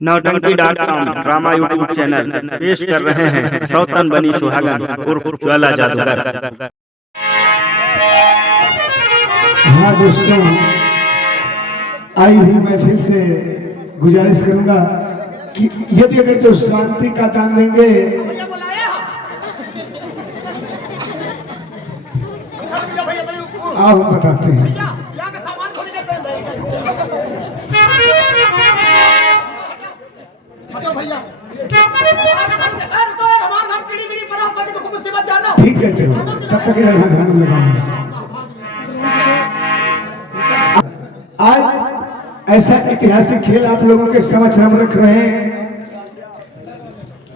नौटंकी.com drama YouTube channel पेश कर रहे हैं सौतन बनी सुहागन उर्फ ज्वाला जादूगर। हाँ दोस्तों, आई हुई महफिल से गुजारिश करूंगा कि यदि अगर जो शांति का दान देंगे आओ हम बताते हैं। ठीक है तब तक ध्यान लगाऊंगा। आज ऐसा ऐतिहासिक खेल आप लोगों के समक्ष हम रख रहे हैं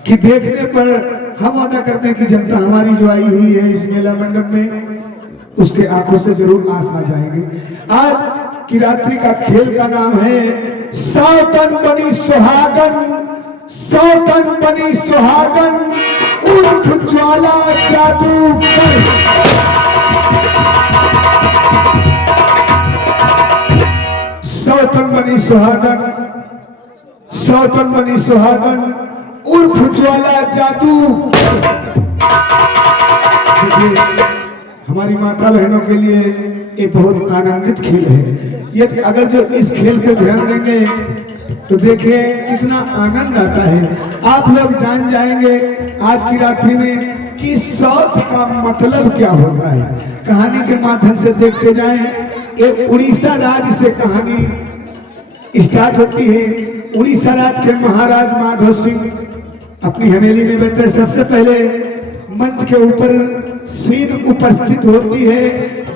कि देखने पर हम वादा करते हैं कि जनता हमारी जो आई हुई है इस मेला मंडप में उसके आंखों से जरूर आंस आ जाएंगे। आज की रात्रि का खेल का नाम है सौतन बनी सुहागन, सौतन बनी सुहागन उर्फ ज्वाला जादूगर। सौतन बनी सुहागन, सौतन बनी सुहागन उर्फ ज्वाला जादू। हमारी माता बहनों के लिए एक बहुत आनंदित खेल है। यदि अगर जो इस खेल पे ध्यान देंगे तो देखिए कितना आनंद आता है। आप लोग जान जाएंगे आज की रात्रि में कि सौत का मतलब क्या होता है। कहानी के माध्यम से देखते जाएं। एक उड़ीसा राज्य से कहानी स्टार्ट होती है। उड़ीसा राज्य के महाराज माधव सिंह अपनी हवेली में बैठे। सबसे पहले मंच के ऊपर सीन उपस्थित होती है,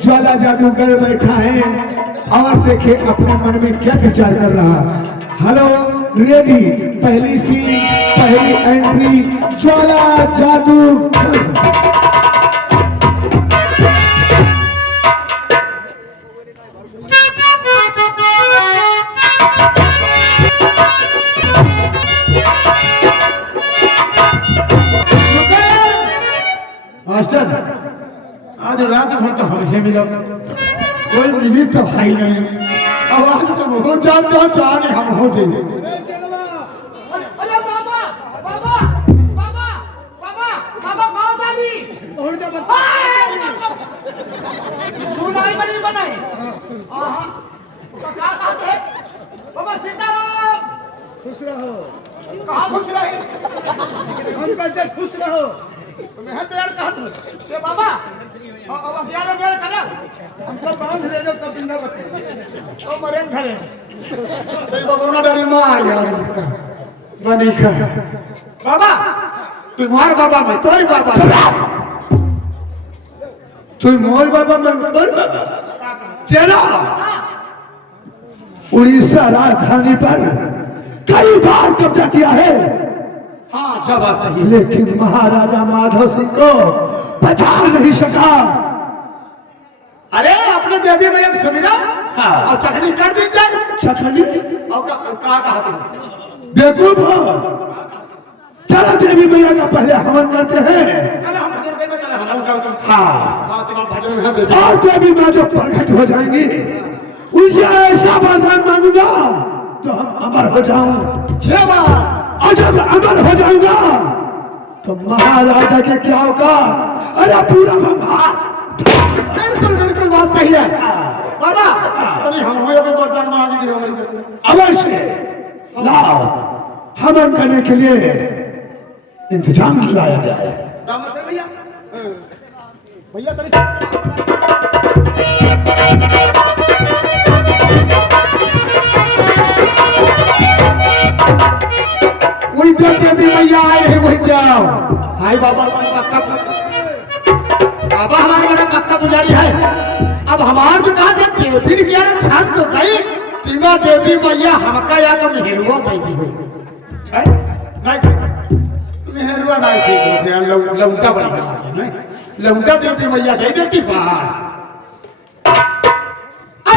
ज्वाला जादूगर बैठा है और देखिए अपने मन में क्या विचार कर रहा। हेलो रेडी, पहली सीन, पहली एंट्री, ज्वाला जादूगर। मास्टर आज रात भर तो हम ही मिला, कोई मिली तो भाई नहीं। अब आज तो बहुत जाने हम हो जाएंगे। खुश रहो। कहाँ खुश रहे? हम कैसे खुश रहो? मैं तो यार कहा था ये बाबा अब यार करा हम सब बांध ले जो सब बिंदा बते ओ मरेन घरे ते बाबा ना डरी मार यार बनी का बाबा तुम्हार बाबा में तोरी बाबा तू मोर बाबा में तोरी बाबा चला। उड़ीसा राजधानी पर कई बार कब्जा किया है। हाँ जवाब सही, लेकिन महाराजा माधव सिंह को बचा नहीं सका। अरे अपने देवी मैया को सुनी ना। हाँ। और चखनी कर दी जाए। चखनी और कहा बेवकूफ हो। चलो देवी मैया का पहले हवन करते हैं। हाँ और देवी मैया जब प्रकट हो जाएंगी उनसे ऐसा वरदान मांगूंगा तो हम अमर हो जाऊं। छह बार और जब अमर हो जाऊंगा तो महाराजा के क्या होगा? अरे पूरा ब्रह्मांड। बिल्कुल बिल्कुल बात सही है बाबा। अरे हम वरदान मांगी दी हमारी अवश्य लाओ, हवन करने के लिए इंतजाम किया जाए। भैया भैया देवी मैया आए रहे वही जाओ। हाय बाबा पक्का बाबा हमारे बड़ा पक्का पुजारी है। अब हमारे तो कहा जाए देवी क्या छान तो गई तीनों देवी मैया हमका या तो मेहरुआ दे दी हो मेहरुआ ना ठीक हो लौटा बड़ी खराब है लौटा देवी मैया दे देती बाहर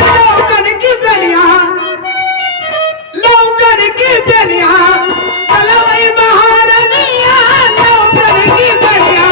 लौकन की बेलिया लौकन की बेलिया अलवई महारानिया लौकन की बेलिया।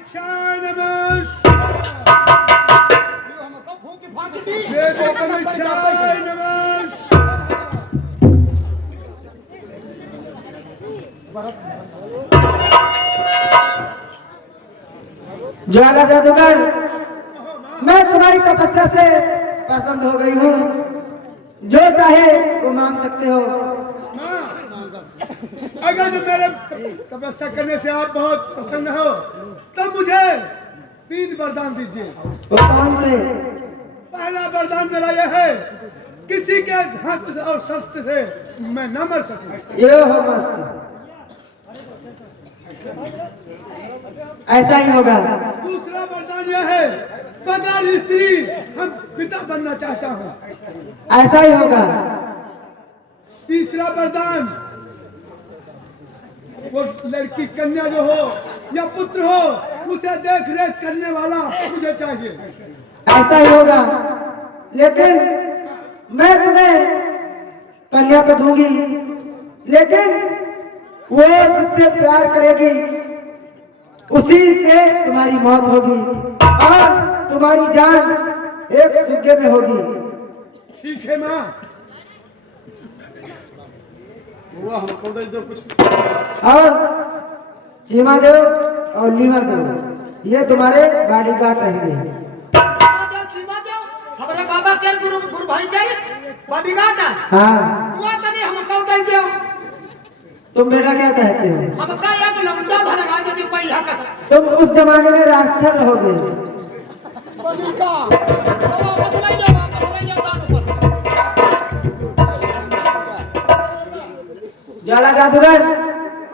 परीक्षाय नमः हमको फूंक फांक दी देखो परीक्षाय नमः ज्वाला जादूगर, मैं तुम्हारी तपस्या से प्रसन्न हो गई हूँ। जो चाहे वो मांग सकते हो। अगर जो मेरे तपस्या करने से आप बहुत प्रसन्न हो तब मुझे 3 वरदान दीजिए। वो कौन से? पहला वरदान मेरा यह है, किसी के हाथ और शस्त्र से मैं न मर सकूं। ये हो मस्त, ऐसा ही होगा। दूसरा वरदान यह है, बगैर स्त्री हम पिता बनना चाहता हूँ। ऐसा ही होगा। तीसरा वरदान, वो लड़की कन्या जो हो या पुत्र हो उसे देख रेख करने वाला मुझे चाहिए। ऐसा ही होगा, लेकिन मैं तुम्हें कन्या तो दूंगी, लेकिन वो जिससे प्यार करेगी उसी से तुम्हारी मौत होगी और तुम्हारी जान एक सूखे में होगी। ठीक है माँ। वो हमको दे दो कुछ। और चीमा देव और लीमा देव ये तुम्हारे बॉडीगार्ड रहेंगे। हमारे बाबा के गुरु भाई के बॉडीगार्ड है। हाँ, वो तनी हमको दे दो। तुम बेटा क्या चाहते हो? हमका एक लंबा धरगा दे पैसा का। तुम उस जमाने में राक्षस रहोगे। बलिका वापस ले जा दान पर। ज्वाला जादूगर,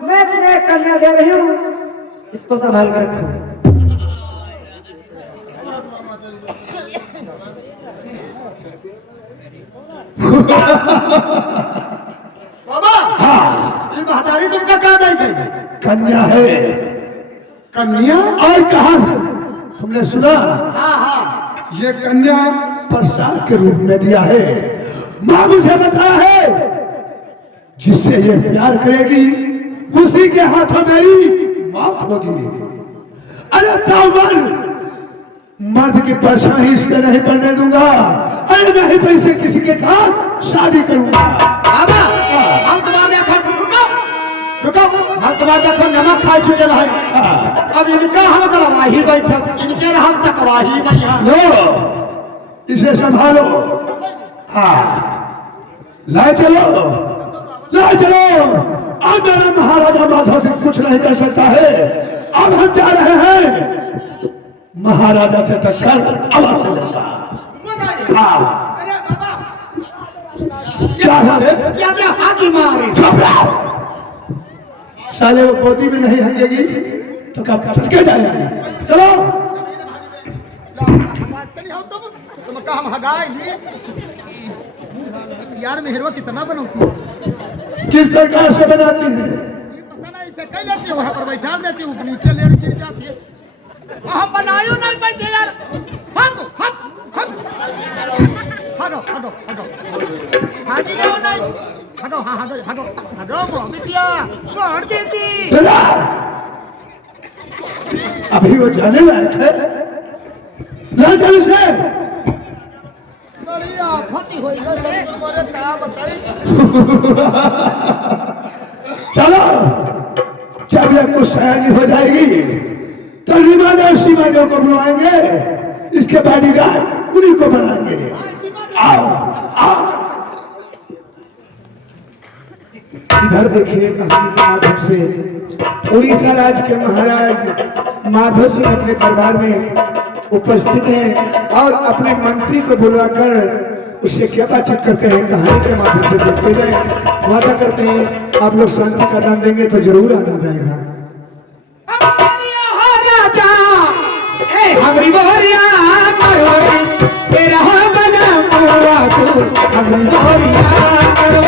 मैं तुम्हें कन्या दे रही हूँ, इसको संभाल कर रखो। बाबा ये महतारी तुमका क्या दे गई? कन्या है। कन्या? और कहा तुमने सुना? हाँ हाँ। ये कन्या प्रसाद के रूप में दिया है। माँ मुझे बताया है, जिससे ये प्यार करेगी उसी के हाथों मेरी मौत होगी। अरे ताउमर, मर्द की परछाई इस पे नहीं पड़ने दूंगा। अरे नहीं तो इसे किसी के साथ शादी करूंगा। बाबा हम तुम्हारे रुको हम तुम्हारे देखो नमक खा चुके हैं। अब इनका हम गवाही बैठक, इनके हम तक गवाही नहीं है। लो इसे संभालो। हाँ ला चलो, ला चलो। अब मेरा महाराजा माधव से कुछ नहीं कर सकता है। अब हम जा रहे हैं महाराजा से टक्कर अवश्य से लेगा। हाँ अरे बाबा क्या है? क्या हाथी मारे। चुप रहो। साले वो पोती भी नहीं हकेगी तो कब चल के जाएगी। चलो तुम का हम हगाए यार मेहरवा कितना बनौती है? किस प्रकार से बनाती है? पता नहीं इसे कह लेती है, वहां पर बैठा देती है, नीचे लेर गिर जाती है। हम बनायो नहीं बैठे यार। भागो भागो भागो भागो भागो हाजी ले नहीं भागो। हाँ भागो भागो भागो बिटिया मार देती। चला अभी वो जाने लायक है। ना चल से बड़ी आफत हुई है तुम्हारे क्या बताई। चलो जब ये कुछ सयानी हो जाएगी तो सीमा देव को बुलाएंगे, इसके बॉडीगार्ड उन्हीं को बनाएंगे। आओ आओ इधर देखिए कहानी के माध्यम से उड़ीसा राज्य के महाराज माधव सिंह अपने दरबार में उपस्थित हैं और अपने मंत्री को बुलाकर उससे क्या बातचीत करते हैं। कहानी के माध्यम से देखते हैं, वादा करते हैं आप लोग शांति का दान देंगे तो जरूर आनंद आएगा। हमारी बोरिया करो तेरा बला मुआ तू हमारी बोरिया करो।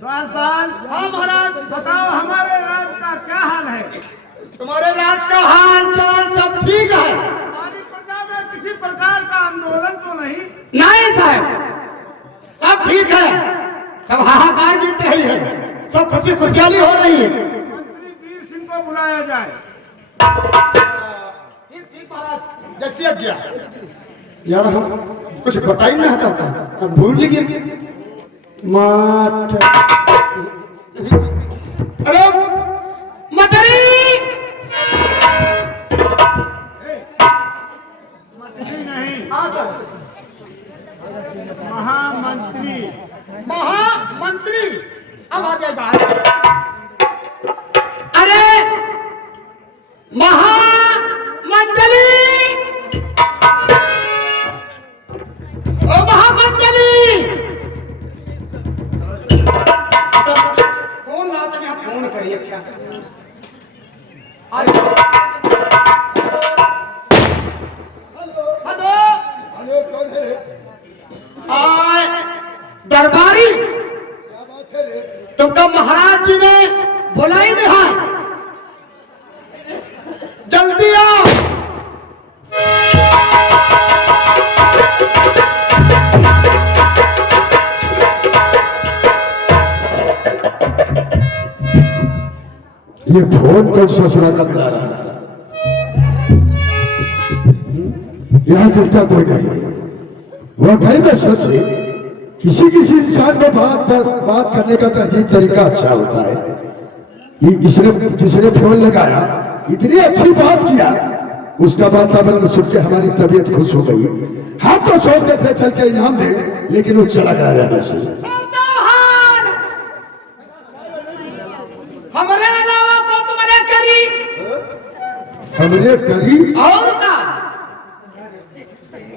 द्वारपाल। हाँ महाराज। बताओ हमारे राज का क्या हाल है? तुम्हारे राज का हाल चाल सब ठीक है। हमारी प्रजा में किसी प्रकार का आंदोलन तो नहीं? नहीं साहब, सब ठीक है, सब हाहाकार जीत रही है, सब खुशी खुशहाली हो रही है। मंत्री वीर सिंह को बुलाया जाए। ठीक ठीक महाराज, जैसी आज्ञा। यार हम कुछ बता ही नहीं चाहता, हम भूल गए। माठ अरे मटरी, मंत्री नहीं, हाँ सर, महामंत्री। महामंत्री। अब आ जाएगा। अरे महामंडली, ओ महामंडली। फोन लाते हैं, फोन करिए। अच्छा हेलो हेलो हेलो, कौन है रे? दरबारी, क्या बात है रे? तुमको महाराज जी ने बुलाई नहीं है, जल्दी आओ। ये फोन कौन ससुरा का मिला रहा था? यहाँ दिखता कोई नहीं। वह भाई में सच है, किसी किसी इंसान को बात करने का तो अजीब तरीका अच्छा होता है। ये जिसने फोन लगाया, इतनी अच्छी बात किया, उसका वातावरण सुन के हमारी तबीयत खुश हो गई। हम तो सोचते थे चल के इनाम दे, लेकिन वो चला गया रहने से। हमारे अलावा को तुम्हारे करी हमने करी और का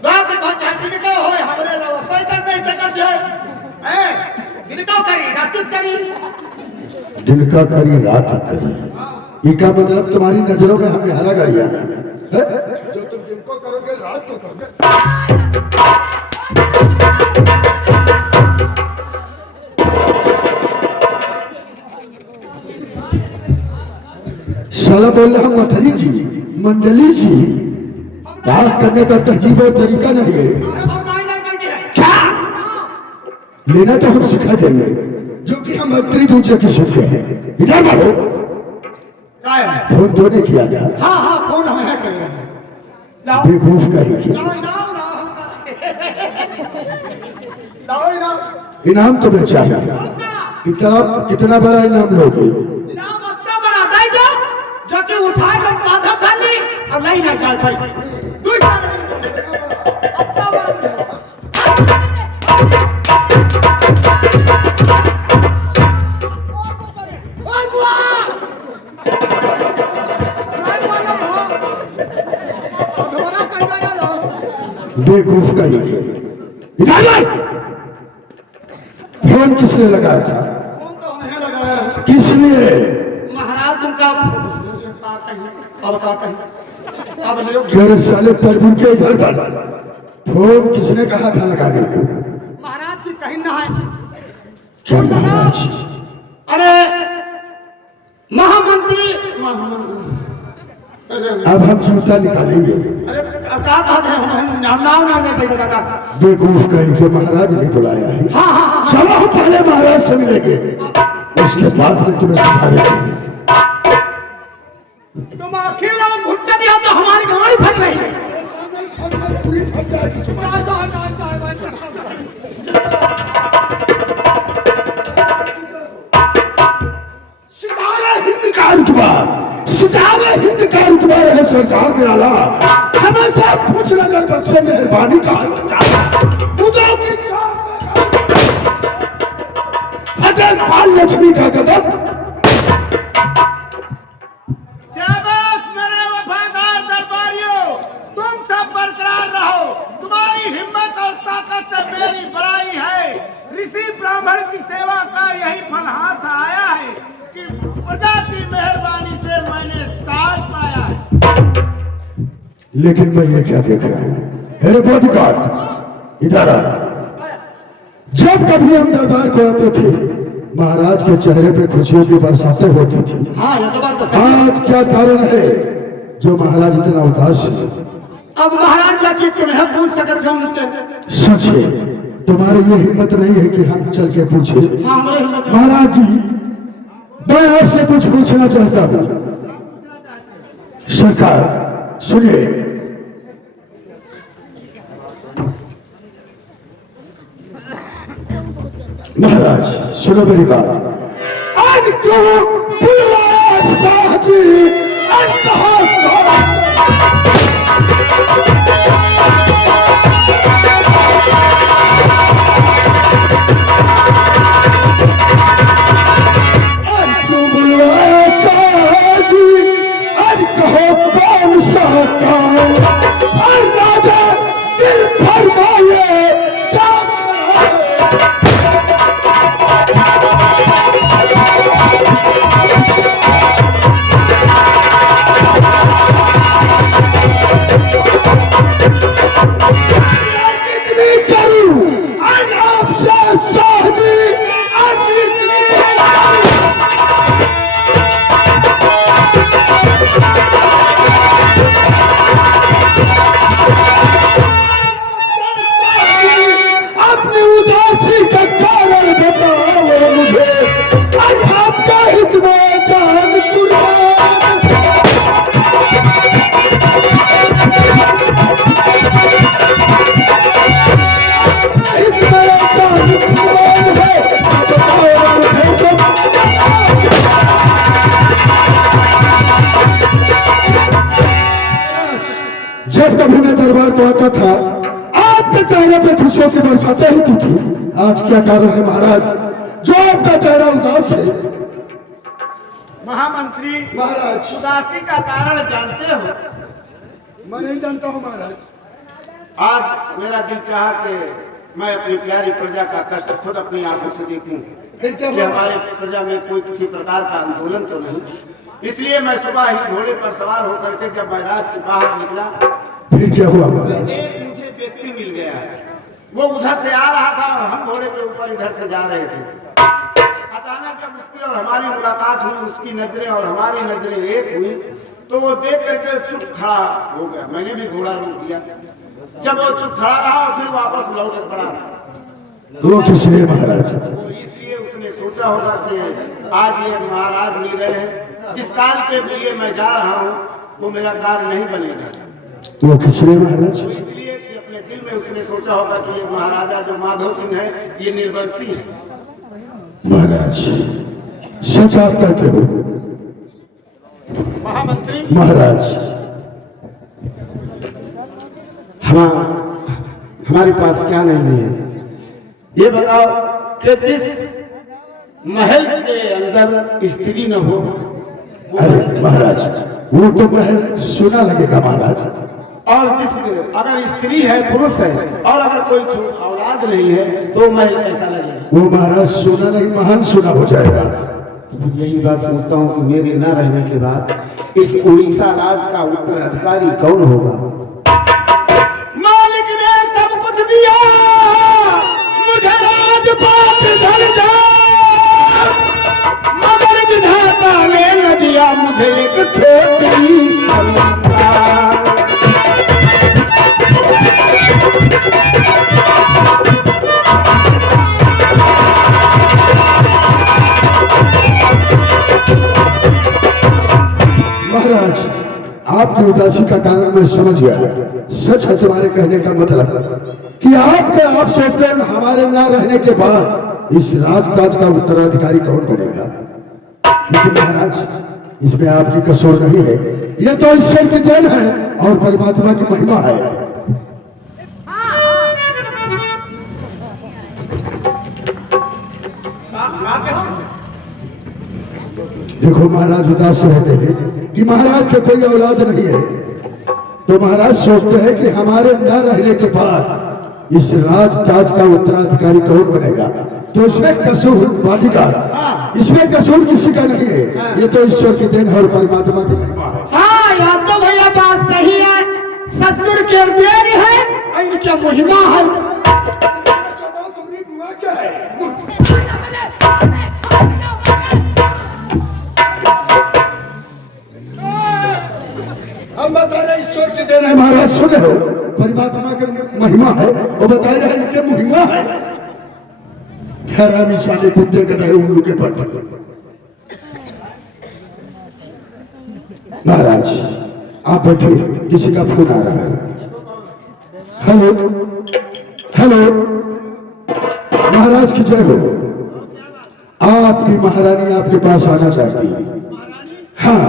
बात कौन चाहती है? हो हमारे अलावा कोई कर नहीं सकता है। दिन को करी, रात करी। दिन का करी, रात करी। इसका मतलब तुम्हारी नजरों में हमें हला गया है? जो तुम दिन को करोगे रात को करोगे। साला बोल रहा मठरी जी, मंडली जी, बात करने का तहजीब और तरीका नहीं है। क्या लेना तो हम सिखा देंगे, जो कि हम मंत्री दूसरे की सुनते हैं। इधर बढ़ो। क्या है? फोन तो नहीं किया था? हाँ हाँ, फोन हम है कर रहे हैं। लाओ बेवकूफ कहेगी। लाओ लाओ लाओ लाओ। इनाम तुम्हें चाहिए। कितना बड़ा इनाम लोगे? इनाम इतना बड़ा दे दो जो कि उठा कर कांधा डाल ली और नहीं ना चल भाई। तू ही चल इतना बड़ा ओए बुआ, नहीं बोलो दोबारा कहीं ना लो। बेवकूफ कहेगी। इधर बढ़। फोन किसने लगाया था? फोन तो हमें लगाया है। किसने? महाराज तुमका अब का कहीं अब ले घर साले तरबूज के इधर पर फोन किसने कहा था लगाने को? महाराज जी कहीं ना है। क्या महाराज? अरे महामंत्री, अब हम जूता निकालेंगे। अरे क्या कहते हैं? हम नाम ना ले बेटा का। बेवकूफ कहेंगे महाराज ने बुलाया है। हाँ हाँ हाँ। चलो हम पहले महाराज से मिलेंगे, उसके बाद में तुम्हें सिखाएंगे। तुम आखिर घुट्टा दिया तो हमारी गाड़ी फट रही है। सितारा हिंद का रुतबा, सितारा हिंद का रुतबा है सरकार के आला। हमेशा कुछ नजर बख्शे मेहरबानी का उदय की फतेह पाल लक्ष्मी का कदम। शाबाश मेरे वफादार दरबारियों, तुम सब बरकरार रहो। तुम्हारी हिम्मत और ताकत से मेरी बड़ाई है। ऋषि ब्राह्मण की सेवा का यही फल हाथ आया है कि प्रजा की मेहरबानी से मैंने ताज पाया है। लेकिन मैं ये क्या देख रहा हूँ? अरे बॉडीगार्ड इधर आ। जब कभी हम दरबार को आते थे महाराज के चेहरे पे खुशियों की बरसातें होती थी। हाँ ये तो बात तो सही है। आज क्या कारण है जो महाराज इतना उदास है? अब महाराज या चित्त में हम पूछ सकते हैं उनसे। सच है, तुम्हारी ये हिम्मत नहीं है कि हम चल के पूछे? हाँ हमारे हिम्मत है। महाराज जी, मैं आपसे कुछ पूछना चाहता हूँ। सरकार सुनिए, महाराज सुनो मेरी बात। आज क्यों बुलवाया शाह जी? आज कहाँ कौन सा काम और राजा दिल फरमाए कितनी करूं आज आपसे शाह जी, आज इतनी अपनी उदासी का कारण बताओ मुझे। आज आपका इतना जान कुर्बान, इतना जान कुर्बान है, बताओ मुझे सब। जब कभी मैं दरबार को आता था, आपके चेहरे पे खुशियों की बरसातें होती थी। आज क्या कारण है महाराज जो आपका चेहरा उदास है? महामंत्री महाराज, उदासी का कारण जानते हो? मैं नहीं जानता हूँ महाराज। आज मेरा दिल चाहा कि मैं अपनी प्यारी प्रजा का कष्ट खुद अपनी आंखों से देखूं फिर क्या कि हुआ? हमारे प्रजा में कोई किसी प्रकार का आंदोलन तो नहीं। इसलिए मैं सुबह ही घोड़े पर सवार होकर के जब मैं राज के बाहर निकला, फिर क्या हुआ महाराज? एक मुझे व्यक्ति मिल गया। वो उधर से आ रहा था और हम घोड़े के ऊपर इधर से जा रहे थे। अचानक जब उसकी और हमारी मुलाकात हुई, उसकी नजरें और हमारी नजरें एक हुई, तो वो देख करके चुप खड़ा हो गया। मैंने भी घोड़ा रोक दिया। जब वो चुप खड़ा रहा और फिर वापस लौट पड़ा। वो किस लिए महाराज? वो इसलिए उसने सोचा होगा कि आज ये महाराज मिल गए हैं, जिस कार्य के लिए मैं जा रहा हूँ वो मेरा कार्य नहीं बनेगा। वो किस लिए महाराज? तो इसलिए कि अपने दिल में उसने सोचा होगा कि ये महाराजा जो माधव सिंह है ये निर्वंशी है। महाराज सच आप कहते हो? महामंत्री महाराज हमारे पास क्या नहीं है, ये बताओ कि जिस महल के अंदर स्त्री न हो। अरे महाराज, वो तो महल सुना लगेगा महाराज। और जिस अगर स्त्री है, पुरुष है, और अगर कोई औलाद नहीं है तो महल कैसा लगेगा? वो महाराज सुना नहीं, महान सुना हो जाएगा। तो यही बात सोचता हूँ कि मेरे न रहने के बाद इस उड़ीसा राज का उत्तराधिकारी कौन होगा? मालिक ने सब कुछ दिया, मुझे राजपाट धर दे, मगर विधाता ने न दिया मुझे एक छोटी संतान। महाराज आपकी उदासी का कारण मैं समझ गया। सच है तुम्हारे कहने का मतलब कि आप सोचते हैं हमारे ना रहने के बाद इस राजताज का उत्तराधिकारी कौन बनेगा। लेकिन महाराज इसमें आपकी कसूर नहीं है, ये तो ईश्वर की देन है और परमात्मा की महिमा है। देखो महाराज उदास रहते हैं कि महाराज के कोई औलाद नहीं है, तो महाराज सोचते हैं कि हमारे न रहने के बाद इस राज ताज का उत्तराधिकारी कौन बनेगा। तो इसमें कसूर वाटिका, इसमें कसूर किसी का नहीं है, ये तो ईश्वर की देन है और परमात्मा की महिमा है। हाँ यार तो भैया बात सही है, ससुर के देन है, इनकी महिमा है। तुम्हारी बुआ क्या है? परमात्मा के महिमा है और बताया जाए इनके महिमा है। खैरामी साले कुत्ते के रहे उल्लू के पट्टे। महाराज आप बैठे, किसी का फोन आ रहा है। हेलो हेलो, महाराज की जय हो। आपकी महारानी आपके पास आना चाहती है। हाँ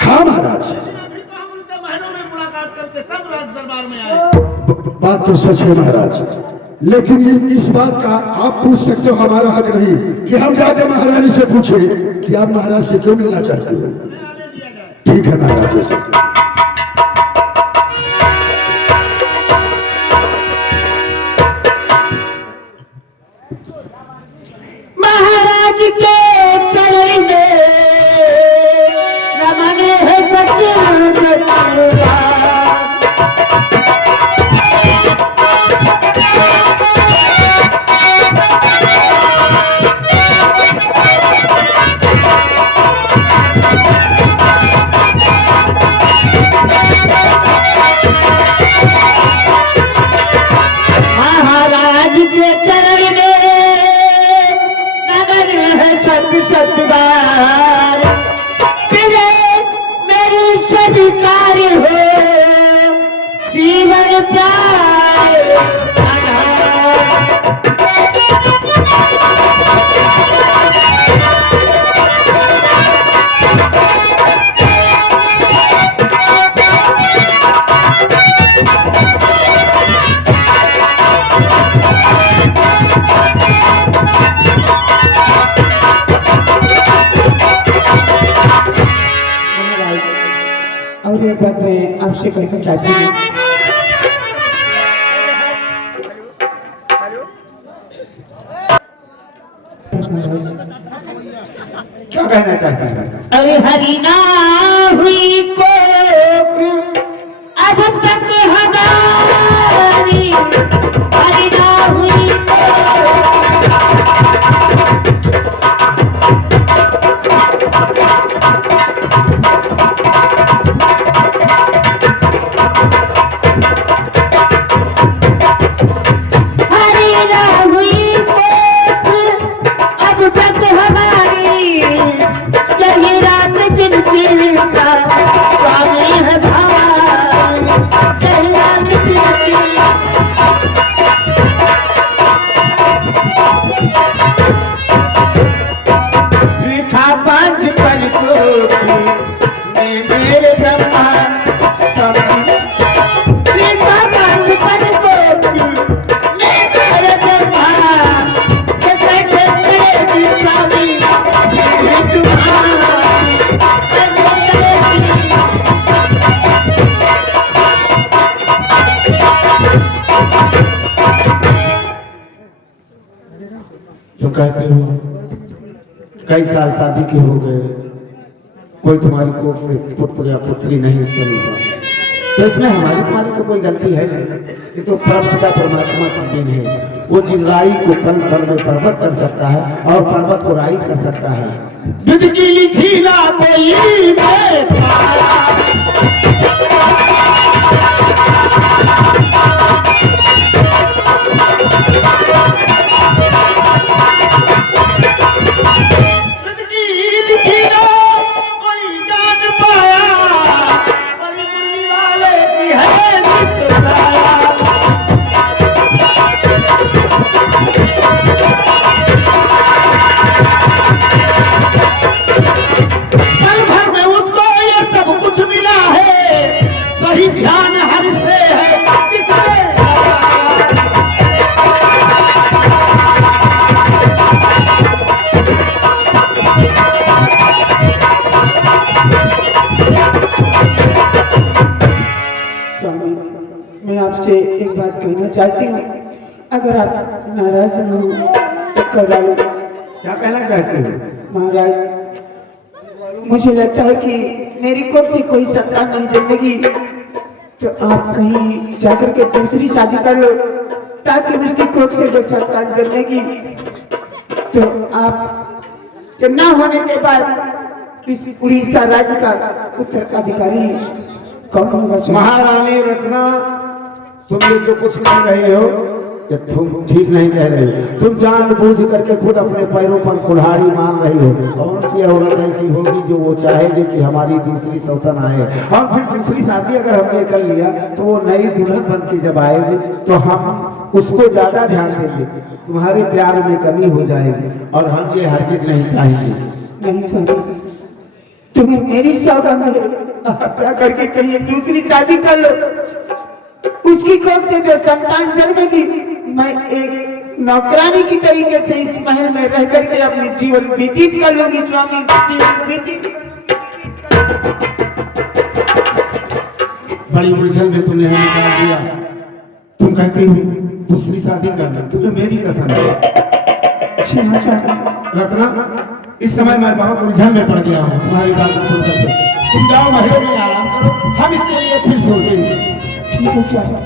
हाँ महाराज, बात तो सच है महाराज, लेकिन इस बात का आप पूछ सकते हो, हमारा हक नहीं कि हम जाके महारानी से पूछें कि आप महाराज से क्यों मिलना चाहते हो। ठीक है महाराज जी। महाराज के चरण में रमन है सत्य। महाराज के चरण में नमन है सत्बार। मेरे मेरी स्वीकार हो जीवन प्यार। और एक बात मैं आपसे कहना चाहती हूँ। क्या कहना चाहते हैं? अरे हरिना हुई कोक अब तक हमारी, हरिना हुई जो कहते हो कई साल शादी के हो गए, कोई तुम्हारी कोख से पुत्र या पुत्री नहीं उत्पन्न हुआ, तो इसमें हमारी तुम्हारी तो कोई गलती है नहीं। ये तो परमपिता परमात्मा की देन है। वो जिस राई को पल पल में पर्वत कर सकता है और पर्वत को राई कर सकता है। विधि की लिखी ना कोई आपसे एक बात कहना चाहती हूँ। अगर आप नाराज न हो तो करा लो। क्या कहना चाहते हो? महाराज, मुझे लगता है कि मेरी कोख से कोई संतान नहीं जन्मेगी, तो आप कहीं जाकर के दूसरी शादी कर लो, ताकि उसकी कोख से जो संतान जन्मेगी तो आप के ना होने के बाद इस उड़ीसा राज्य का उत्तराधिकारी कौन होगा स्वामी? महारानी रत्ना, तुम ये जो कुछ कह रहे हो कि तुम ठीक नहीं कह रहे हो। तुम जानबूझ करके खुद अपने पैरों पर कुल्हाड़ी मार रही हो। कौन सी औरत ऐसी होगी जो वो चाहेगी कि हमारी दूसरी सौतन आए, और फिर दूसरी शादी अगर हमने कर लिया तो वो नई दुल्हन बन के जब आएगी तो हम उसको ज्यादा ध्यान देंगे, तुम्हारे प्यार में कमी हो जाएगी, और हम ये हरगिज नहीं चाहेंगे। नहीं स्वामी, तुम्हें मेरी सौगंध है, आप क्या करके कहीं दूसरी शादी कर लो। उसकी कोख से जो संतान जन्मेगी, मैं एक नौकरानी की तरीके से इस महल में रह करके अपनी जीवन व्यतीत कर लूंगी स्वामी, जीवन व्यतीत। बड़ी उलझन में तुमने हमें डाल दिया। तुम कहती हो दूसरी शादी करना, तुम्हें मेरी कसम है। जी हाँ स्वामी। रत्ना, इस समय मैं बहुत उलझन में पड़ गया हूँ तुम्हारी बात सुन करके। तुम जाओ महलों में आराम करो, हम इसके लिए फिर सोचेंगे। ठीक है स्वामी।